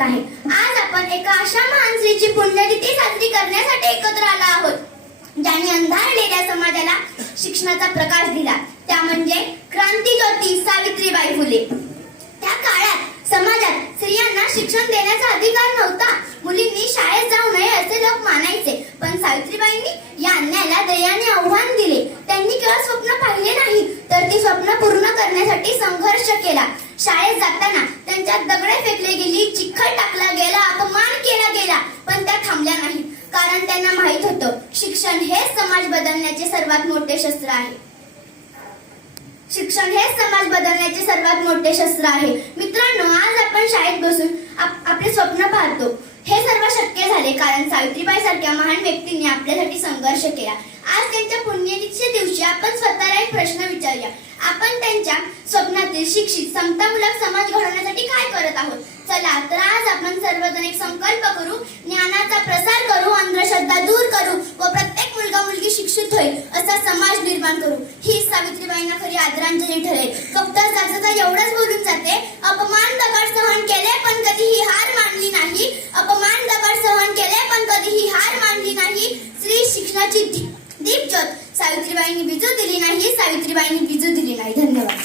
होत आहे. आज आपण एका अशा महान स्त्रीची पुण्यतिथी साजरी करण्यासाठी एकत्र आलो आहोत, ज्यांनी अंधारलेल्या समाजाला शिक्षणाचा प्रकाश दिला. त्या म्हणजे क्रांतीज्योती सावित्रीबाई फुले. त्या काळात समाजात स्त्रियांना शिक्षण देण्याचा अधिकार नव्हता. मुलींनी शाळेत जाऊ नये असे लोक मानायचे. पण सावित्रीबाईंनी या अन्यायाला दयाने आव्हान दिले. त्यांनी केवळ स्वप्न पाहिले नाही, तर ती स्वप्न पूर्ण करण्यासाठी संघर्ष केला. शाळेत जाताना त्यांच्यात दगडे फेकले गेली, चिखल टाकला गेला, अपमान केला गेला, पण त्या थांबल्या नाही. कारण त्यांना माहित होतं, शिक्षण हेच समाज बदलण्याचे सर्वात मोठे शस्त्र आहे. शिक्षण हेच समाज बदलण्याचे सर्वात मोठे शस्त्र आहे. मित्रांनो, आज आपण शाळेत बसून आपले स्वप्न पाहतो. हे सर्व शक्य झाले कारण सावित्रीबाई सारख्या महान व्यक्तींनी आपल्यासाठी संघर्ष केला. आज त्यांच्या पुण्यतिथीच्या दिवशी आपण स्वतःला एक प्रश्न विचारूया. आपण त्यांच्या स्वप्नातील शिक्षित समतामूलक समाज घडवण्यासाठी काय करत आहोत? चला तर आज आपण सर्वजण एक संकल्प करू, ज्ञानाचा प्रसार करू, अंधश्रद्धा दूर करू व प्रत्येक मुलगा मुलगी शिक्षित होईल असा समाज निर्माण करू. ही सावित्रीबाईंना खरी आदरांजली ठरेल. फक्त जाता एवढंच बोलून जाते, अपमान दगड सहन केले पण कधीही हार मानली नाही. अपमान दगड सहन केले पण कधीही हार मानली नाही. स्त्री शिक्षणाची दीपज्योत सावित्रीबाईंनी विजू दिली नाही. सावित्रीबाईंनी विजू दिली नाही. धन्यवाद.